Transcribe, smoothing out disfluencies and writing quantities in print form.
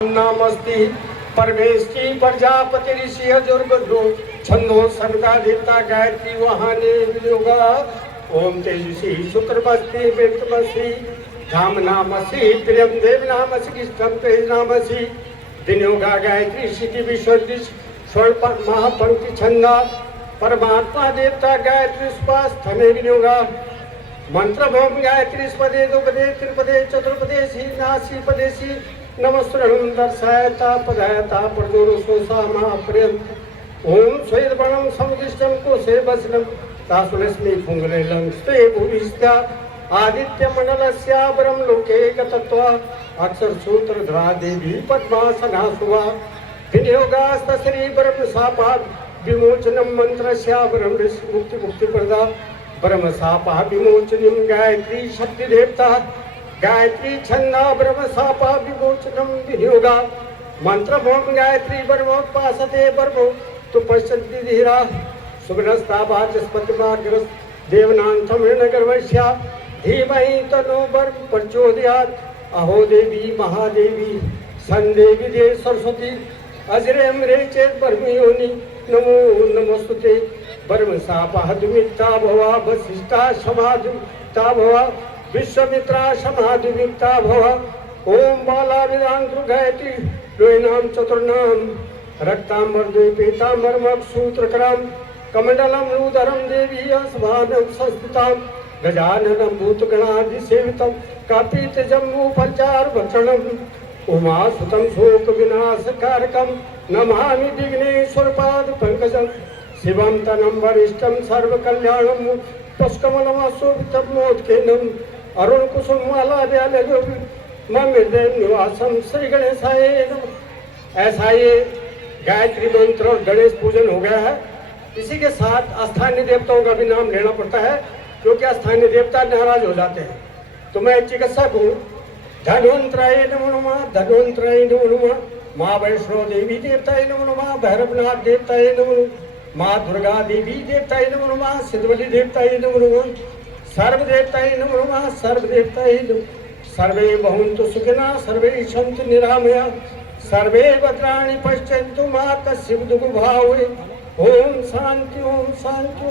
नामस्ति परमेष्टि प्रजापति ऋषि दुर्गो छंदो सर्गा देवता गायत्री वहाने वियोगा ओम तेजसी शुक्रमस्ति विक्रमस्ति धाम नामसि प्रियम देव नामसि कृष्णम तेज नामसि विनियोगा गायत्री सिद्धि विश्वदि स्वर्ण महापंक्ति छंदा परमात्मा देवता गायत्री स्वस्थने विनियोगा मंत्र भोम गायत्री स्पदे दुपदे त्रिपदे चतुर्पदेशी नासी पदेशी नमस्त्रं दर्शयता पदयता प्रजोरसोसा महाप्रियम ओम स्वेदवर्णं समुदिष्टं कोशे वसनं तासुलस्मि फुंगलेलं स्ते भूविष्टा आदित्यमण्डलस्यावरं लोके गतत्वा अक्षरसूत्रधरा देवी पद्मासना सुवा विनियोगास्तश्री ब्रह्मशापात् विमोचनं मन्त्रस्यावरं मुक्तिप्रदा ब्रह्मशापा विमोचनं गायत्री शक्ति देवता गायत्री छंदा ब्रह्मशापा विमोचनम विनियोगा मंत्र भोम गायत्री ब्रह्मोपासते ब्रह्मो तो पश्यन्ति धीरा सुगनस्ता वाचस्पतिमाग्रस देवनांथम हिरण्यगर्भस्या धीमहि तन्नो ब्रह्म प्रचोदयात् अहो देवी महादेवी संदेवी देव सरस्वती अजरे अमरे चेत ब्रह्मयोनि नमो नमस्तुते ब्रह्मशापा दुमित्ता भवा वसिष्ठा समाधिता भवा विश्वमित्रा समाधिविक्ता भव ओम बाला विदांतु गायत्री लोयनाम चतुर्नाम रक्तांबर द्वीपीतांबर मक्षसूत्रकरम कमंडलम रुदरम देवी अस्भानम संस्थितां गजाननं भूतगणाधिसेवितं कापीत जम्बू पंचार भक्षणम उमा सुतं शोक विनाशकारकं नमामि विघ्नेश्वर पाद पंकजं शिवं तनं वरिष्ठं सर्वकल्याणं पुष्कमलमाशोभितं मोदकेनं अरुण कुसुम माला व्याले निवासम श्री गणेशाय नमः। ऐसा ये गायत्री मंत्र और गणेश पूजन हो गया है। इसी के साथ स्थानीय देवताओं का भी नाम लेना पड़ता है क्योंकि स्थानीय देवता नाराज हो जाते हैं। तो मैं चिकित्सक हूँ। धन्वंतराय नमो नमः, धन्वंतराय नमो नमः, माँ वैष्णो देवी देवताय नमो नमः, भैरवनाथ देवताय नमो नमः, माँ दुर्गा देवी देवताय नमो नमः, सिद्धवली देवताय नमो नमः, सर्वदेवताय नमो नमः, सर्वदेवताय नमः। सर्वे भवन्तु सुखिनः, सर्वे सन्तु निरामयाः, सर्वे भद्राणि पश्यन्तु मा कश्चित् दुःखभाग् भवेत्। ओम शांति ओम शांति।